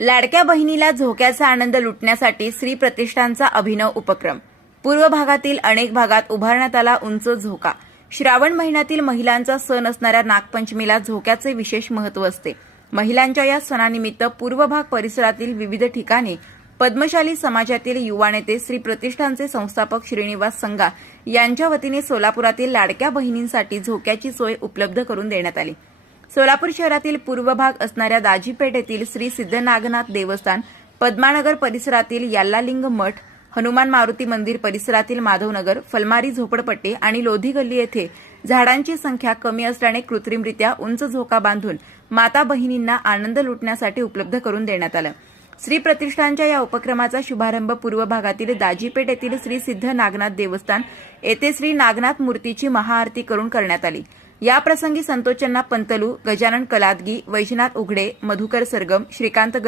लाडक्या बहिणीला झोक्याचा आनंद लुटण्यासाठी श्री प्रतिष्ठानचा अभिनव उपक्रम. पूर्व भागातील अनेक भागात उभारण्यात आला उंच झोका. श्रावण महिन्यातील महिलांचा सण असणाऱ्या नागपंचमीला झोक्याचे विशेष महत्त्व असते. महिलांच्या या सणानिमित्त पूर्व भाग परिसरातील विविध ठिकाणी पद्मशाली समाजातील युवा नेते श्री प्रतिष्ठानचे संस्थापक श्रीनिवास संगा यांच्या वतीने सोलापुरातील लाडक्या बहिणींसाठी झोक्याची सोय उपलब्ध करून देण्यात आली. सोलापूर शहरातील पूर्व भाग असणाऱ्या दाजीपेठ येथील श्री सिद्धनागनाथ देवस्थान, पद्मानगर परिसरातील याल्लालिंग मठ, हनुमान मारुती मंदिर परिसरातील माधवनगर, फलमारी झोपडपट्टी आणि लोधी गल्ली येथे झाडांची संख्या कमी असल्याने कृत्रिमरित्या उंच झोका बांधून माता बहिणींना आनंद लुटण्यासाठी उपलब्ध करून देण्यात आलं. श्री प्रतिष्ठानच्या या उपक्रमाचा शुभारंभ पूर्व भागातील दाजीपेठ येथील श्री सिद्ध नागनाथ देवस्थान येथे श्री नागनाथ मूर्तीची महाआरती करून करण्यात आली. याप्रसंगी संतोषचन्ना पंतलू, गजानन कलादगी, वैजनाथ उघडे, मधुकर सरगम, श्रीकांत